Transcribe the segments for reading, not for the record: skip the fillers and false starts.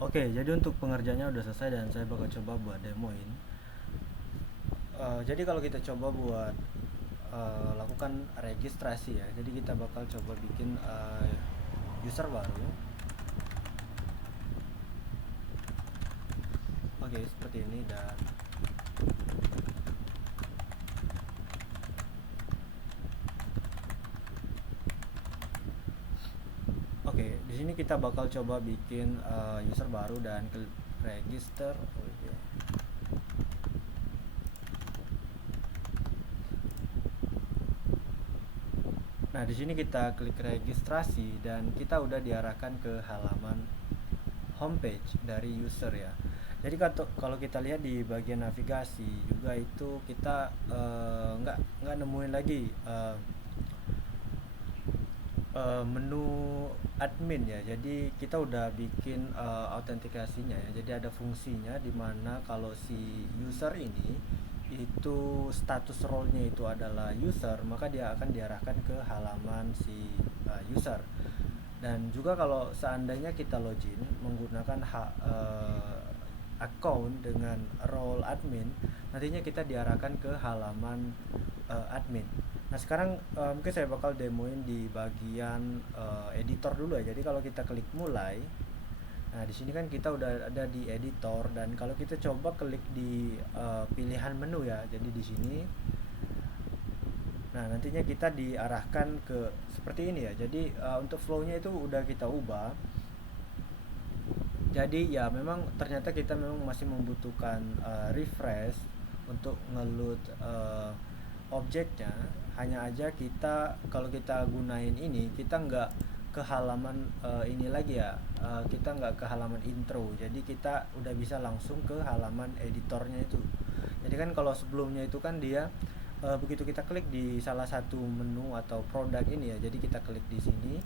Oke, jadi untuk pengerjaannya udah selesai dan saya bakal coba buat demoin. Jadi kalau kita coba buat lakukan registrasi ya, jadi kita bakal coba bikin user baru. Oke, seperti ini. Dan oke, di sini kita bakal coba bikin user baru dan klik register. Oke. Nah, di sini kita klik registrasi dan kita udah diarahkan ke halaman homepage dari user ya. Jadi kalau kita lihat di bagian navigasi juga itu kita nggak nemuin lagi menu admin ya. Jadi kita udah bikin autentikasinya ya. Jadi ada fungsinya di mana kalau si user ini itu status role-nya itu adalah user, maka dia akan diarahkan ke halaman si user. Dan juga kalau seandainya kita login menggunakan account dengan role admin, nantinya kita diarahkan ke halaman admin. Nah, sekarang mungkin saya bakal demoin di bagian editor dulu ya. Jadi kalau kita klik mulai, nah di sini kan kita udah ada di editor, dan kalau kita coba klik di pilihan menu ya. Jadi di sini, nah nantinya kita diarahkan ke seperti ini ya. Jadi untuk flow-nya itu udah kita ubah. Jadi ya memang ternyata kita memang masih membutuhkan refresh untuk ngeload objeknya. Hanya aja kita kalau kita gunain ini, kita nggak ke halaman ini lagi ya. Kita nggak ke halaman intro, jadi kita udah bisa langsung ke halaman editornya itu. Jadi kan kalau sebelumnya itu kan dia begitu kita klik di salah satu menu atau produk ini ya, jadi kita klik di sini.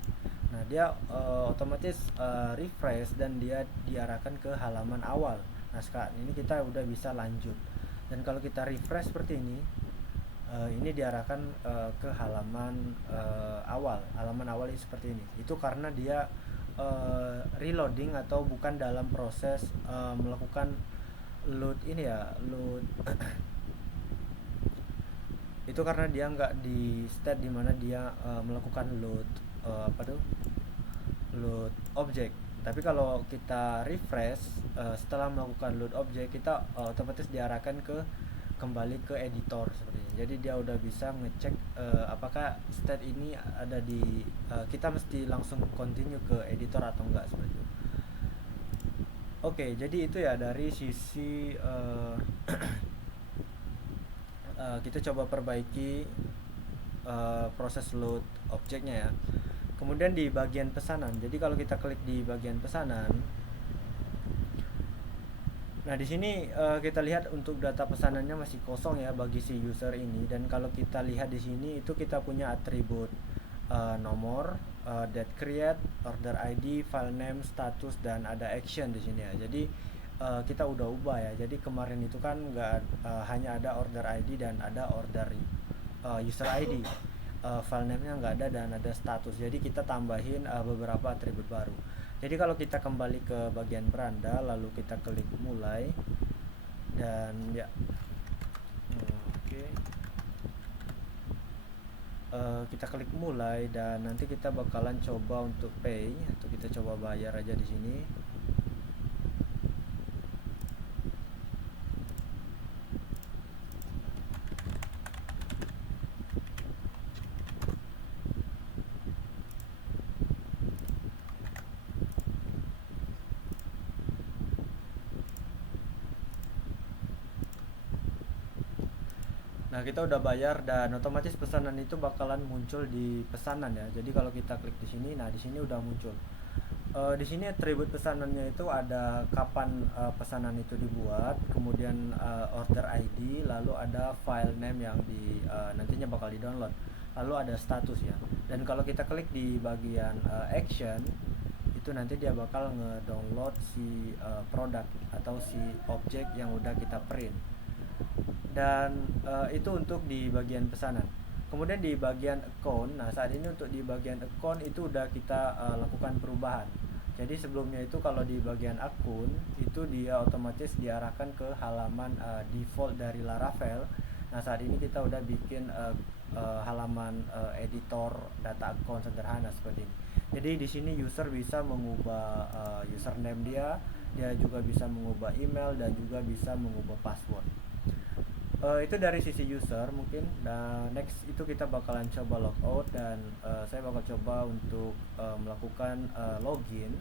Nah, dia otomatis refresh dan dia diarahkan ke halaman awal. Nah, sekarang ini kita udah bisa lanjut. Dan kalau kita refresh seperti ini diarahkan ke halaman awal. Halaman awal ini seperti ini. Itu karena dia reloading atau bukan dalam proses melakukan load ini ya, load. Itu karena dia nggak di state dimana dia melakukan load apa tuh, load objek. Tapi kalau kita refresh setelah melakukan load objek, kita otomatis diarahkan kembali ke editor seperti ini. Jadi dia udah bisa ngecek apakah state ini ada di kita mesti langsung continue ke editor atau enggak seperti itu. Oke, jadi itu ya dari sisi kita coba perbaiki proses load objeknya ya. Kemudian di bagian pesanan, jadi kalau kita klik di bagian pesanan, nah di sini kita lihat untuk data pesanannya masih kosong ya bagi si user ini. Dan kalau kita lihat di sini itu kita punya atribut nomor, date create, order ID, file name, status, dan ada action di sini ya. Jadi kita udah ubah ya. Jadi kemarin itu kan nggak hanya ada order ID dan ada order user ID. File name-nya nggak ada dan ada status. Jadi kita tambahin beberapa atribut baru. Jadi kalau kita kembali ke bagian beranda, lalu kita klik mulai, dan ya, oke, kita klik mulai dan nanti kita bakalan coba untuk pay atau kita coba bayar aja di sini. Nah, kita udah bayar dan otomatis pesanan itu bakalan muncul di pesanan ya. Jadi kalau kita klik di sini, nah di sini udah muncul. Di sini atribut pesanannya itu ada kapan pesanan itu dibuat, kemudian order ID, lalu ada file name yang nantinya bakal di-download. Lalu ada status ya. Dan kalau kita klik di bagian action, itu nanti dia bakal nge-download si produk atau si objek yang udah kita print. Dan itu untuk di bagian pesanan. Kemudian di bagian account, nah saat ini untuk di bagian account itu udah kita lakukan perubahan. Jadi sebelumnya itu kalau di bagian akun itu dia otomatis diarahkan ke halaman default dari Laravel. Nah, saat ini kita udah bikin halaman editor data akun sederhana seperti ini. Jadi di sini user bisa mengubah username dia, dia juga bisa mengubah email dan juga bisa mengubah password. Itu dari sisi user mungkin. Nah, next itu kita bakalan coba logout dan saya bakal coba untuk melakukan login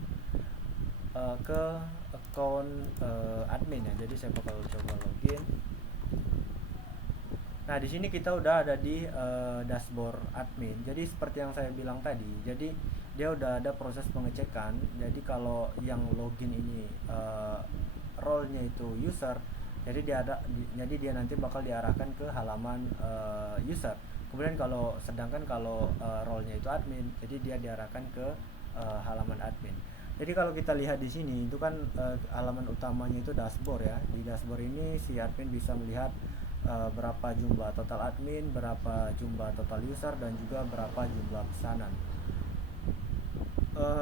ke account admin ya. Jadi saya bakal coba login. Nah, di sini kita udah ada di dashboard admin. Jadi seperti yang saya bilang tadi, jadi dia udah ada proses pengecekan. Jadi kalau yang login ini role-nya itu user, jadi dia nanti bakal diarahkan ke halaman user. Kemudian sedangkan kalau role-nya itu admin, jadi dia diarahkan ke halaman admin. Jadi kalau kita lihat di sini itu kan halaman utamanya itu dashboard ya. Di dashboard ini si admin bisa melihat berapa jumlah total admin, berapa jumlah total user, dan juga berapa jumlah pesanan.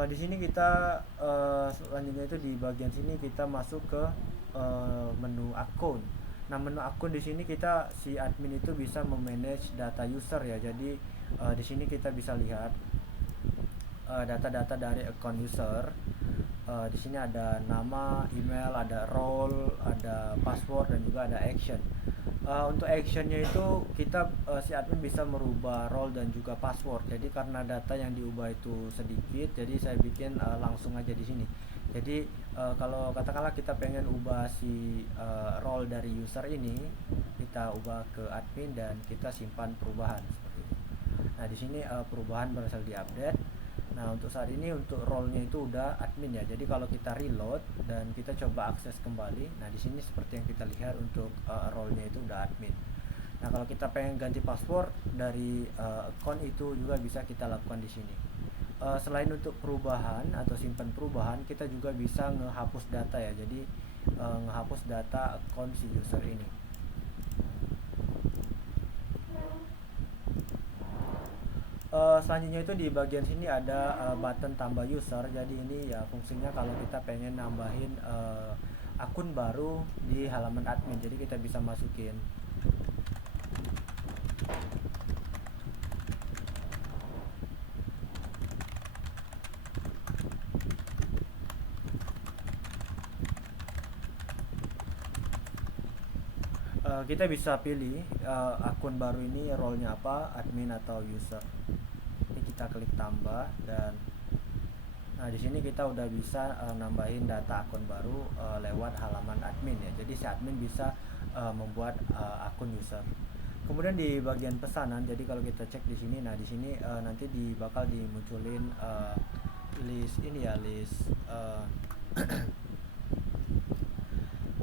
Di sini kita selanjutnya itu di bagian sini kita masuk ke menu akun. Nah, menu akun di sini si admin itu bisa memanage data user ya. Jadi di sini kita bisa lihat data-data dari akun user. Di sini ada nama, email, ada role, ada password, dan juga ada action. Untuk actionnya itu si admin bisa merubah role dan juga password. Jadi karena data yang diubah itu sedikit, jadi saya bikin langsung aja di sini. Jadi kalau katakanlah kita pengen ubah si role dari user ini, kita ubah ke admin dan kita simpan perubahan seperti itu. Nah, di sini perubahan berhasil diupdate. Nah, untuk saat ini untuk role-nya itu udah admin ya. Jadi kalau kita reload dan kita coba akses kembali, nah di sini seperti yang kita lihat untuk role-nya itu udah admin. Nah, kalau kita pengen ganti password dari account itu juga bisa kita lakukan di sini. Selain untuk perubahan atau simpan perubahan, kita juga bisa ngehapus data ya. Jadi ngehapus data account si user ini. Selanjutnya itu di bagian sini ada button tambah user. Jadi ini ya fungsinya kalau kita pengen nambahin akun baru di halaman admin. Jadi kita bisa masukin kita bisa pilih akun baru ini role-nya apa, admin atau user. Ini kita klik tambah dan nah di sini kita udah bisa nambahin data akun baru lewat halaman admin ya. Jadi si admin bisa membuat akun user. Kemudian di bagian pesanan, jadi kalau kita cek di sini, nah di sini nanti bakal dimunculin list ini ya,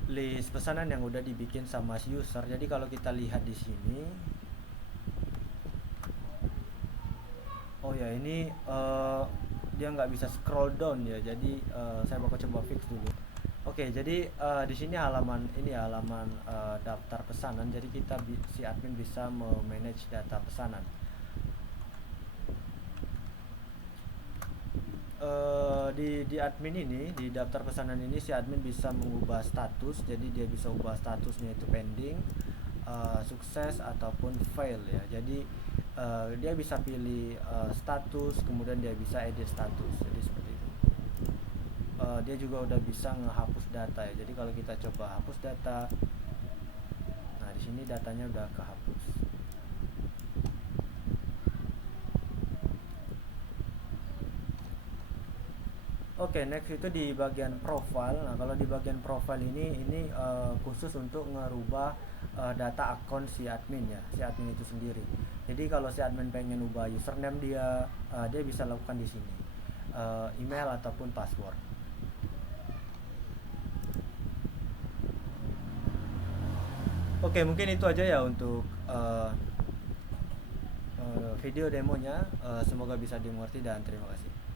list pesanan yang udah dibikin sama si user. Jadi kalau kita lihat di sini, oh ya ini dia nggak bisa scroll down ya. Jadi saya bakal coba fix dulu. Oke, jadi di sini halaman daftar pesanan. Jadi si admin bisa memanage data pesanan. Di admin ini, di daftar pesanan ini si admin bisa mengubah status. Jadi dia bisa ubah statusnya itu pending, sukses ataupun fail ya. Jadi dia bisa pilih status, kemudian dia bisa edit status. Jadi seperti itu. Dia juga udah bisa ngehapus data ya. Jadi kalau kita coba hapus data, nah di sini datanya udah kehapus. Oke, next itu di bagian profile. Nah, kalau di bagian profile ini khusus untuk ngerubah data akun si admin ya, si admin itu sendiri. Jadi kalau si admin pengen ubah username dia bisa lakukan di sini, email ataupun password. Oke, mungkin itu aja ya untuk video demonya. Semoga bisa dimengerti dan terima kasih.